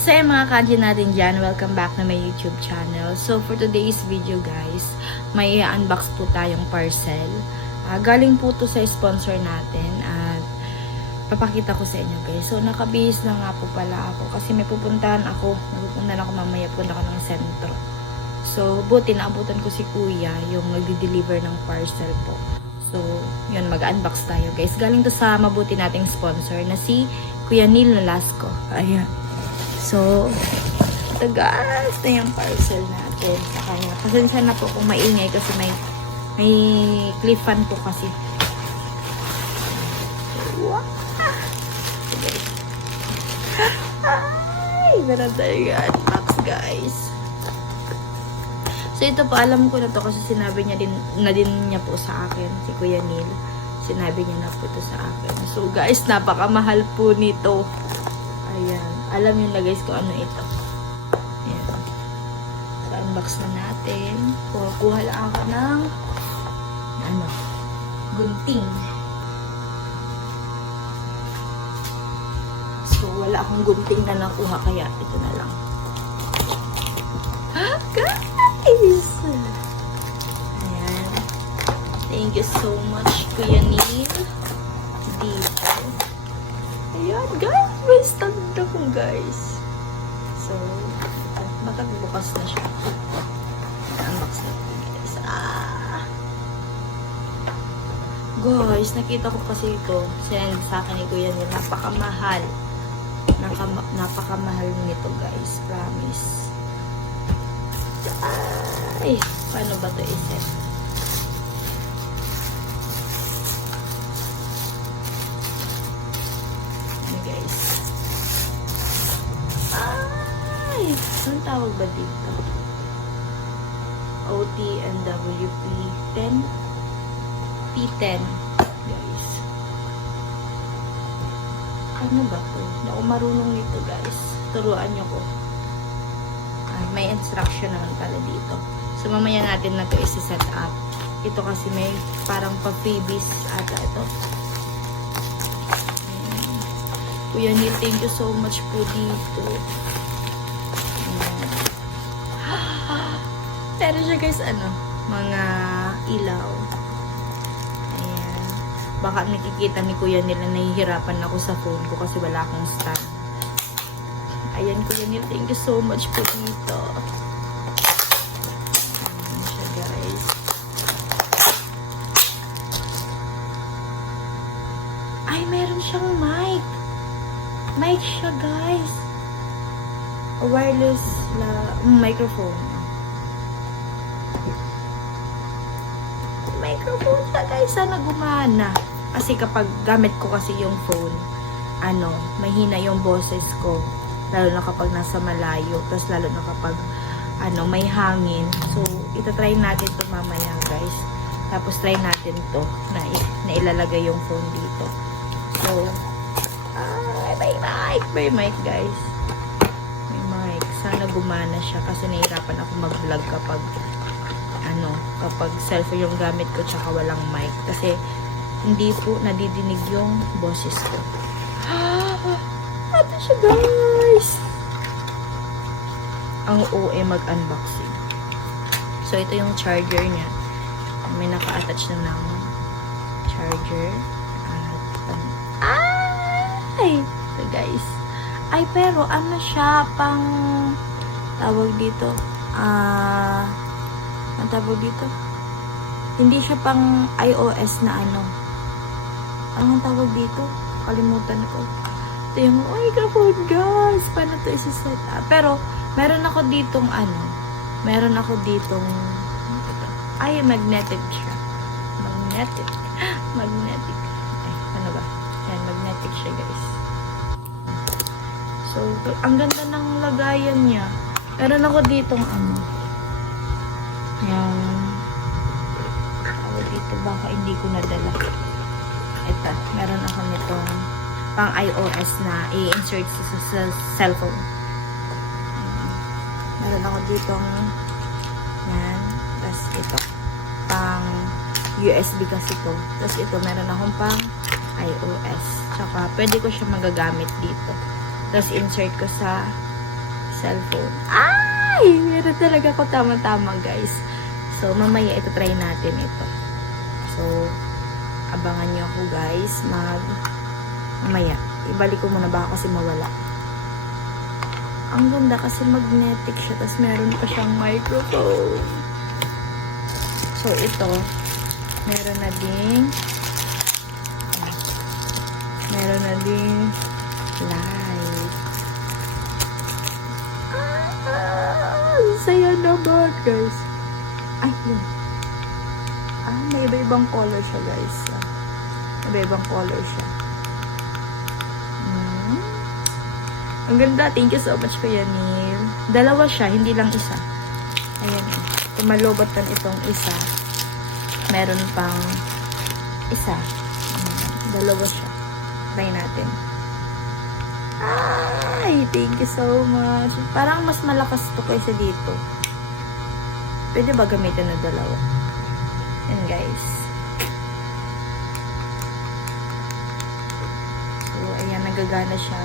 So mga kanji natin dyan, welcome back na my YouTube channel. So for today's video guys, may unbox po tayong parcel. Galing po to sa sponsor natin at papakita ko sa inyo guys. So nakabihis na nga po pala ako kasi may pupuntahan ako. Pupuntahan ako mamaya, punta ako ng sentro. So buti naabutan ko si kuya yung nagdi-deliver ng parcel po. So yun, mag-unbox tayo guys. Galing to sa mabuti nating sponsor na si Kuya Neil Nolasco. Ayan. So, ito guys, na yung parcel natin sa kanya. Pasensya na po kung maingay kasi may clip fan po kasi. Wow! Ay! Meron tayo unbox guys. So, ito po, alam ko na to kasi sinabi niya din niya po sa akin, si Kuya Neil. Sinabi niya na po ito sa akin. So, guys, napakamahal po nito. Ayan. Alam nyo na guys kung ano ito. Ayan. So, unbox na natin. Kuha lang ako ng gunting. So, wala akong gunting na nakuha kaya ito na lang. Ha? Guys! Ayan. Thank you so much, Kuya Neil. Dito. Ayan, guys. May stand ako, guys. So, bakit bukas na siya? Unbox na po, guys. Guys, nakita ko kasi ito. Sinend sa akin ni Kuya Neil. Napakamahal. Napakamahal nito, guys. Promise. Ay, paano ba ito i-set? Guys. Ay! Anong tawag ba dito? OT and WP 10? P10. Guys. Ano ba to? Hindi ako marunong nito guys. Turuan nyo ko. May instruction naman pala dito. So mamaya natin na to isi-set up. Ito kasi may parang pa-freebies ata ito. Kuya Neil, thank you so much po dito. Pero siya guys, mga ilaw. Ayan. Baka nakikita ni Kuya Neil na nahihirapan ako sa phone ko kasi wala akong stand. Ayan, Kuya Neil, thank you so much po dito. Ayan siya guys. Ay, meron siyang mic. Mic siya, guys. A wireless microphone. Microphone siya, guys. Sana gumana. Kasi kapag gamit ko kasi yung phone, mahina yung boses ko. Lalo na kapag nasa malayo. Tapos lalo na kapag, may hangin. So, itatry natin to mamaya, guys. Tapos try natin to na ilalagay yung phone dito. So, may mic guys. May mic. Sana gumana siya kasi nahihirapan ako mag-vlog kapag kapag cellphone yung gamit ko tsaka walang mic. Kasi hindi po nadidinig yung boses ko. Ito siya guys. Ang OA mag-unboxing. So ito yung charger niya. May naka-attach na ng charger. Ay! Ito guys. Ay, pero siya pang tawag dito. Ang tawag dito? Hindi siya pang iOS na Anong tawag dito? Kalimutan ko. Ito yung microphone guys. Paano ito isi-set up? Pero, meron ako ditong meron ako ditong ay, magnetic siya. Magnetic. Magnetic. Ay, ano ba? Yan, magnetic siya guys. So, ang ganda ng lagayan niya. Meron ako ditong yung dito, baka hindi ko nadala. Ito, meron ako nitong pang iOS na i-insert sa cellphone. Meron ako ditong yan. Tapos ito, pang USB kasi ito. Tapos ito, meron akong pang iOS. Tsaka, pwede ko siya magagamit dito. Tapos, insert ko sa cellphone. Ay! Meron talaga ako tama-tama, guys. So, mamaya ito try natin ito. So, abangan nyo ako, guys. Mamaya. Ibalik ko muna baka kasi mawala. Ang ganda kasi magnetic siya. Tapos meron pa siyang microphone. So, ito. Meron na ding light. Saya naman, guys. Ay, yun. May iba-ibang color siya, guys. Iba-ibang color siya. Ang ganda. Thank you so much, Kuya Neil. Dalawa siya, hindi lang isa. Ayan. Kumalobatan itong isa. Meron pang isa. Dalawa siya. Try natin. Ay, thank you so much. Parang mas malakas to kaysa dito. Pwede ba gamitin na dalawa? Yan, guys. So, ayan, nagagana siya.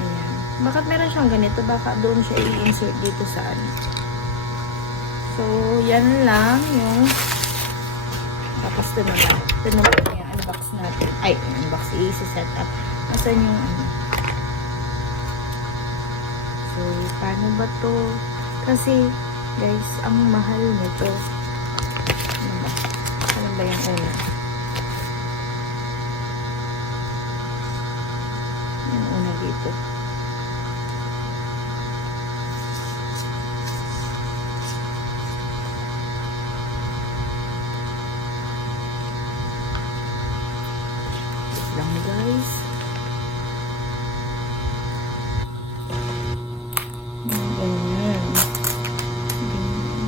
Ayan. Bakit meron siyang ganito? Baka doon siya i-insert dito sa ano. So, yan lang yung tapos ito naman. Ito naman yung unbox natin. Ay, unbox. I-set up. Nasaan yung ano? So, paano ba to? Kasi, guys, ang mahal nito. Ano ba? Ano ba yung una? Yung una dito. Lang, guys. Ganyan.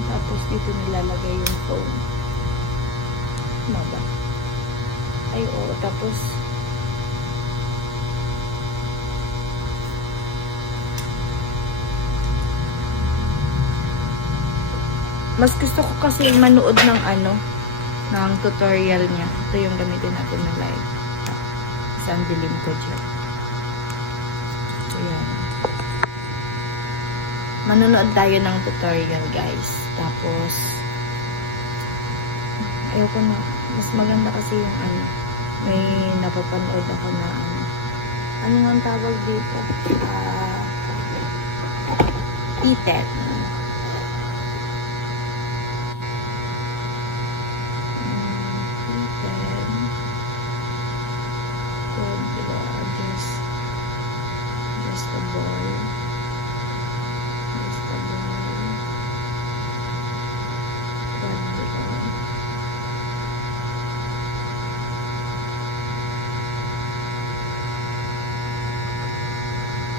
Tapos dito nilalagay yung phone. Tama ba? Ay, oo. Tapos mas gusto ko kasi manood ng ano, ng tutorial niya. Ito yung gamitin natin na live. Ang dilim ko dyan. So, yan. Manonood tayo ng tutorial, guys. Tapos, ayoko na. Mas maganda kasi yung ano, may napapanood ako na ano nga ang tawag dito? P10.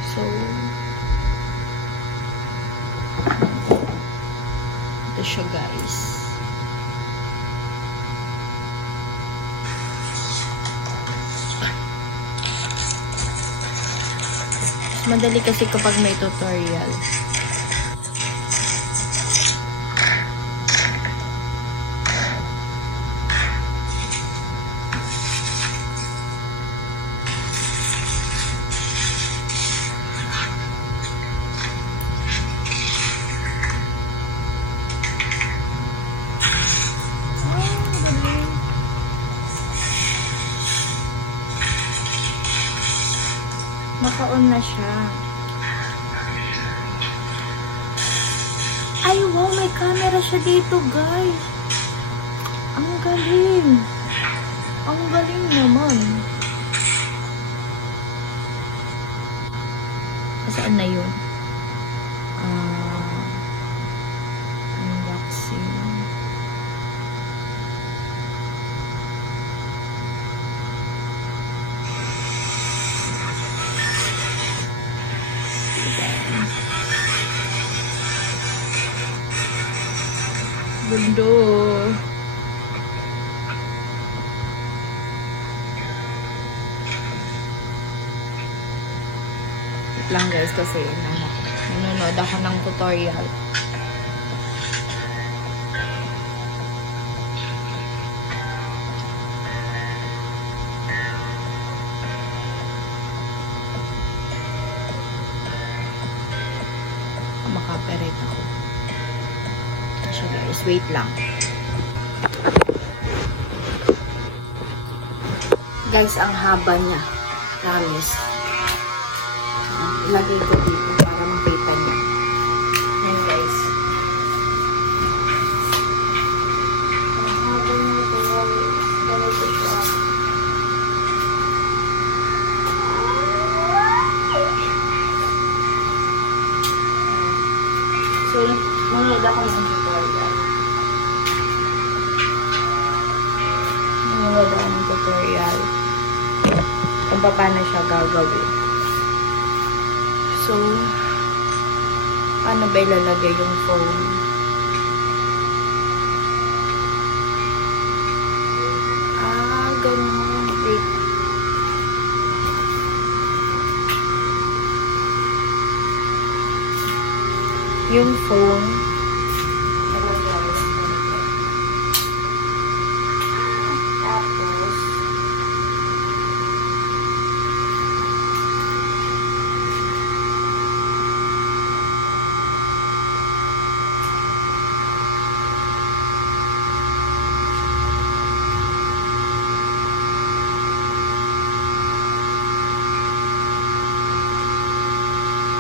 So, ito siya, guys. Madali kasi kapag may tutorial. Naka-on na siya. Ay, wow! May camera siya dito, guys. Ang galing. Ang galing naman. Saan na yun? Unboxing. Gundo. Wait lang, guys, kasi nanonood ako ng tutorial. Maka-operate ako. So guys, wait lang. Guys, ang haba niya. Promise. Ilagay ko dito para makita niyo. Yan guys. Ang haba niya guys. Ganito siya. So, manood ako ng tutorial. Manood ako ng tutorial kung paano siya gagawin. So, paano ba ilalagay yung phone? Ganun. Wait. Yung phone, tapos,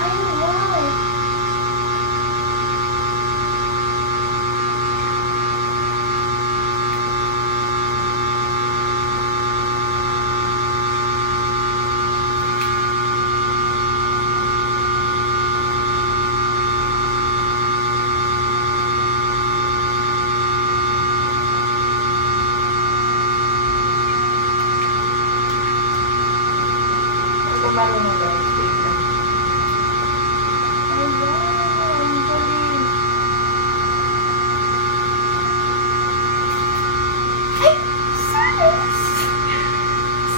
ay wow! Kung marunong gawin, wait lang. Ay, wow! Ang galing! Ay! Sus!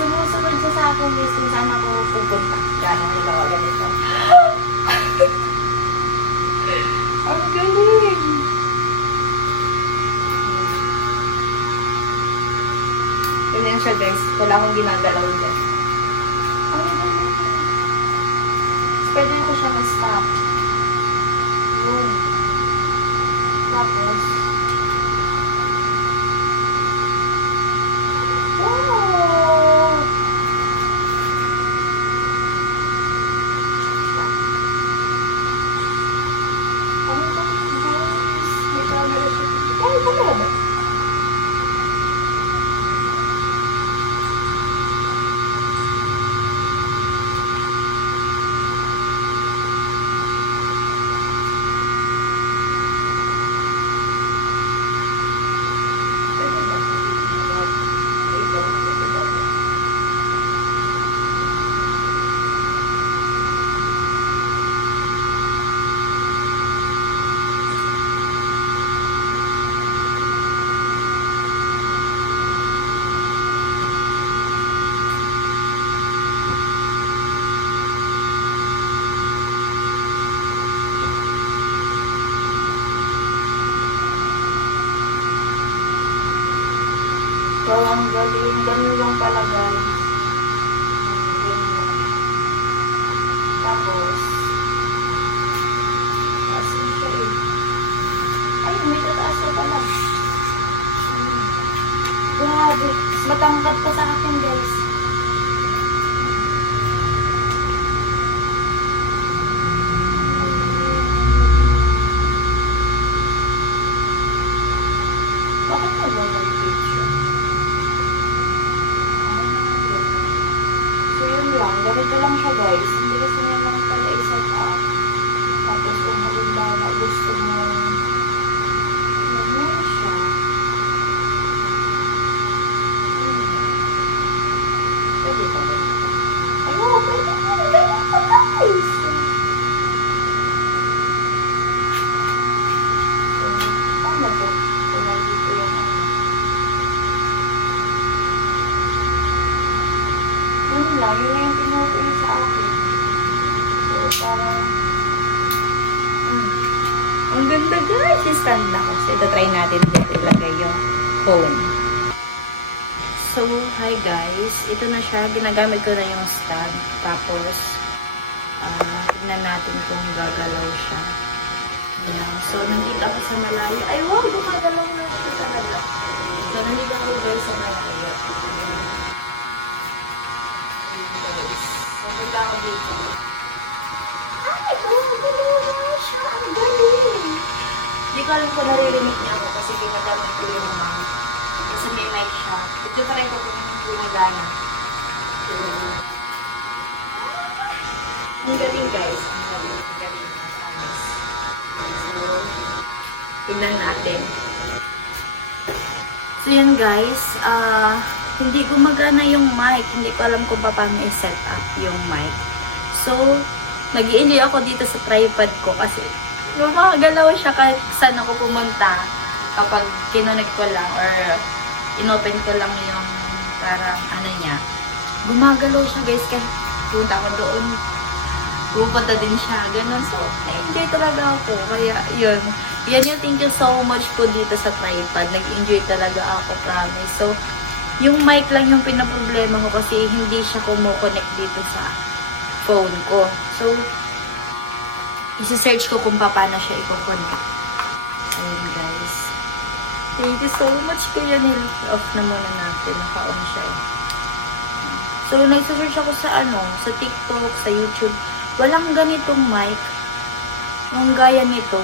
Sumusunod siya sa akin guys kung saan ako pupunta. Gano'n nila ako ganito. Ang galing! Ganyan siya guys. Wala akong ginagalaw dyan. Ang galing! Pwede ko siya ma-stop. Yun. Tapos, wow! Ang galing guys! May camera siya. Ay, camera ba? Wow, ang galing. Ganun lang pala guys. Ganyan. Tapos, asin siya eh. Ay, may tataas na pala. Grabe. Matangkad pa sa akin guys. Bakit nag-rotate siya? So yun lang. Ganito lang siya guys. Hindi kasi niya lang pala i-set up. Tapos kung halimbawa gusto mo ganyan siya. Pwede pa ba? Ay, wow, pwede pa. Ganyan pa guys. So, paano po? Kung nandito yung ano. Yun lang. Yun lang yung pinutuloy sa akin. So, parang ang ganda guys. I-stand na ko. So, ito try natin dito ilagay yung phone. So, hi guys. Ito na siya. Ginagamit ko na yung stand. Tapos, tignan natin kung gagalaw siya. Ayan. So, nandito ako sa malayo. Ay, wow! Gumagalaw na ako talaga. So, nandito ako guys sa malayo. Ayan. Guys. So, nandito ako dito. Ay! Gumagalaw na siya! Ang galing! Hindi ko alam kung naririnig niya ako kasi ginagamit ko yung kasi may mic siya. Ito try ko kung gumagana. So, ang galing guys. Ang galing. Ang galing. So, tignan natin. So, yan guys. Hindi gumagana yung mic. Hindi ko alam kung paano i-set up yung mic. So, nag-i-enjoy ako dito sa tripod ko kasi gumagalaw siya kahit saan ako pumunta kapag kinonect ko lang or inopen ko lang yung parang ano niya. Gumagalaw siya guys kahit punta ako doon. Pupunta din siya. Ganun. So, na-enjoy talaga ako. Kaya, yun. Yan yung thank you so much po dito sa tripod. Nag-enjoy talaga ako, promise. So, yung mic lang yung pinaproblema ko kasi hindi siya kumo-connect dito sa phone ko. So, isi-search ko kung paano siya i-connect. Ayun, guys. Thank you so much, Kuya Neil. Off na muna natin. Naka-on siya eh. So, nag-search ako sa sa TikTok, sa YouTube. Walang ganitong mic. Yung gaya nito.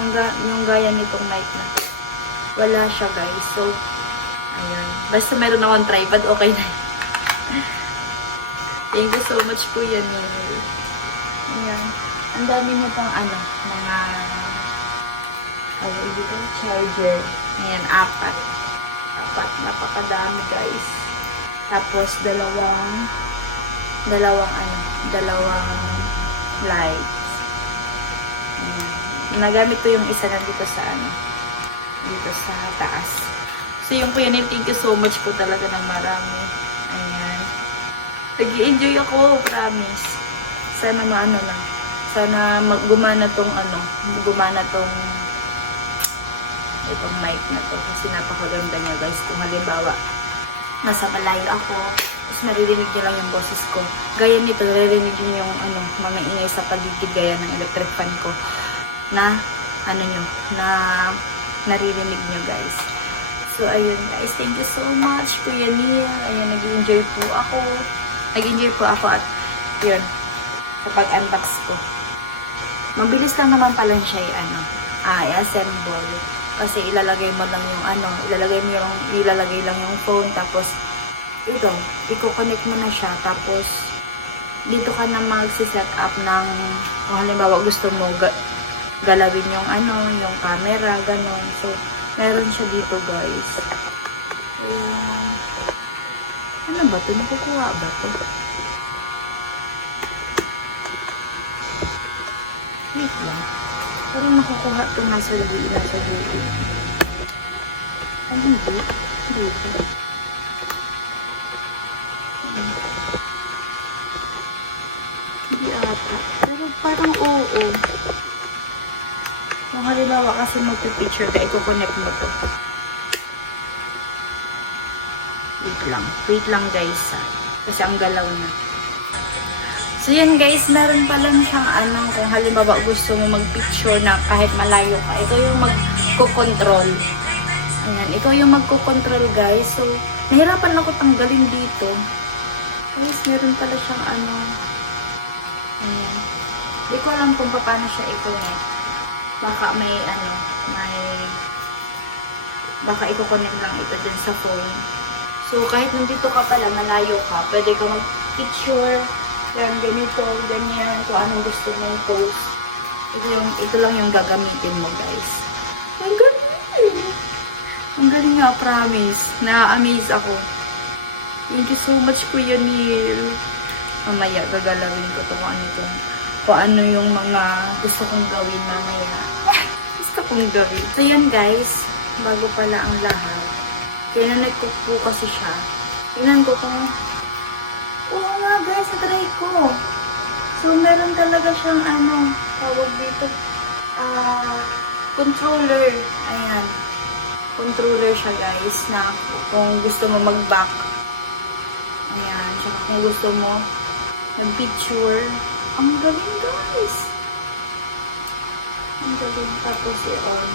Yung gaya nitong mic na. Wala siya, guys. So, ayun. Basta meron akong tripod, okay na. Thank you so much, Kuya Neil. Ayan. Ang dami niya pang mga dito, charger. Ayan, apat. Napakadami, guys. Tapos, dalawang lights. Ayan. Nagamit ko yung isa nandito sa dito sa taas. So, yung po yan, thank you so much po talaga ng marami. Ayan. Nag-i-enjoy ako, promise. Sana sana gumana tong itong mic na to kasi napakaganda niya guys. Kung halimbawa nasa malayo ako tapos maririnig niyo lang yung boses ko, gaya nito naririnig niyo yung mga ingay sa paligid gaya ng electric fan ko na na naririnig niyo guys. So ayun guys, thank you so much Kuya Neil. Ayan, nag-enjoy po ako at yun sa pag-unbox ko. Mabilis lang naman pala siya i-assemble. Kasi ilalagay lang yung phone, tapos ito, i-connect mo na siya, tapos dito ka na mag-set up ng, kung halimbawa gusto mo galawin yung yung camera, ganon. So, meron siya dito guys. Ano ba ito? Nakukuha ba ito? Wait lang. Parang nakukuha ito nasa dulo. Ano hindi? Dito. Hindi ata. Pero parang oo. Kung halimbawa kasi magpipicture ka, i-connect mo to. Wait lang guys. Kasi ang galaw na. So yan guys, meron pa lang siyang kung halimbawa gusto mo mag-picture na kahit malayo ka, ito yung magko-control. Ayan, ito yung magko-control guys. So, nahirapan ako tanggalin dito. Guys, meron pala siyang ayan. Hindi ko alam kung paano siya i-connect. Baka baka i-connect lang ito dun sa phone. So, kahit nandito ka pala, malayo ka, pwede ka mag-picture. Yan, ganito, ganyan, kung anong gusto mong post. Ito lang yung gagamitin mo, guys. Ang galing! Ang galing nga, promise. Na-amaze ako. Thank you so much, Kuya Neil. Mamaya, gagalawin ko ito kung ano yung mga gusto kong gawin mamaya. Gusto kong gawin. So, yan, guys. Bago pala ang lahat. Kinanag ko po kasi siya. Tingnan ko kung oo nga guys, natry ko. So, meron talaga siyang tawag dito, controller. Ayan. Controller siya guys, na kung gusto mo mag-back. Ayan. Tsaka kung gusto mo ng picture. Ang galing guys. Ang galing. Tapos i-on.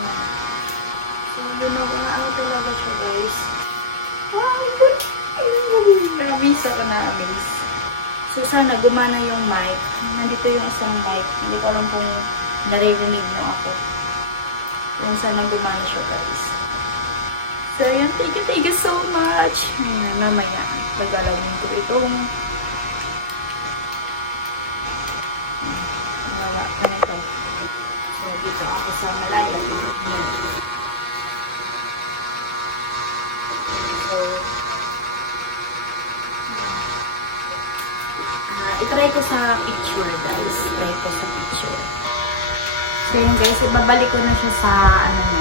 Yan. So, yun na ano talaga siya, guys. Wow! Na-amaze ako, na-amaze. So, sana gumana yung mic. Nandito yung isang mic. Hindi ko alam kung naririnig mo ako. Yan, sana gumana siya, guys. So, yun. Thank you so much. Ayan, mamaya. Pag-alawin ko itong wala pa nito. So, dito ako sa Malaya. So, itry ko sa picture, guys. Try ko sa picture. So, yun, guys. Ibabalik ko na siya sa, ano na,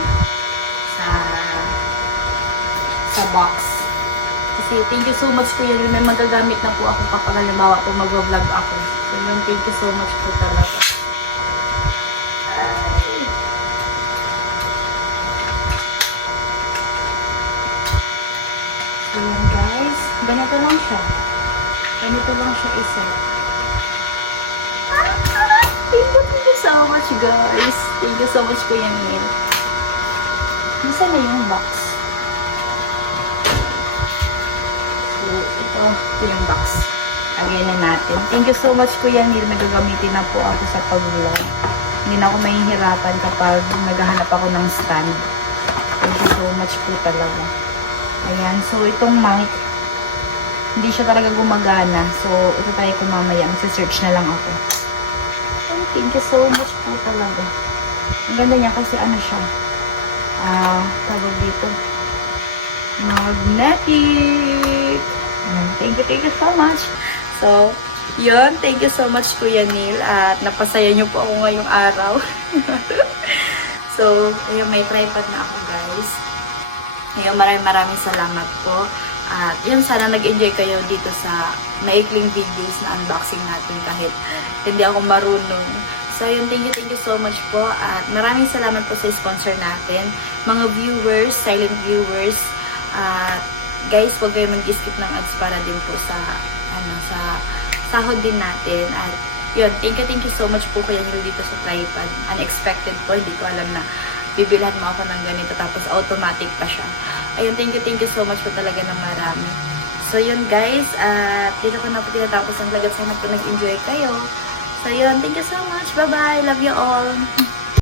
sa box. Kasi, thank you so much po yun. May magagamit na po ako kapag halimbawa po mag-vlog ako. So, yun, thank you so much po talaga. So, yun, guys. Ganito lang siya. Ganito lang siya isa. Thank you so much, guys. Thank you so much, Kuya Neil. Nasaan na yung box? So, ito yung box. Lagyan na natin. Thank you so much, Kuya Neil. Nagagamitin na po ako sa pag-vlog. Hindi na ako mahihirapan kapag naghahanap ako ng stand. Thank you so much po talaga. Ayan. So, itong mic, hindi siya talaga gumagana. So, ito tayo ko mamaya. Magsa-search na lang ako. Oh, thank you so much po talaga. Ang ganda niya kasi ano siya. Tawag dito. Magnetic. Thank you so much. So, yun. Thank you so much, Kuya Neil. At napasaya niyo po ako ngayong araw. So, ayun, may tripod na ako, guys. Ngayon, maraming salamat po. At yun, sana nag-enjoy kayo dito sa maikling videos na unboxing natin kahit hindi ako marunong. So yun, thank you so much po. At maraming salamat po sa sponsor natin. Mga viewers, silent viewers. At guys, huwag kayo mag-skip ng ads para din po sa sahod din natin. At yun, thank you so much po Kuya Neil dito sa tripod. Unexpected po, hindi ko alam na bibilhan mo ako ng ganito tapos automatic pa siya. Ayun, thank you so much po talaga ng marami. So yun guys, at dito ko na po tinatapos ang vlog at sana po nag-enjoy kayo. So yun, thank you so much. Bye-bye. Love you all.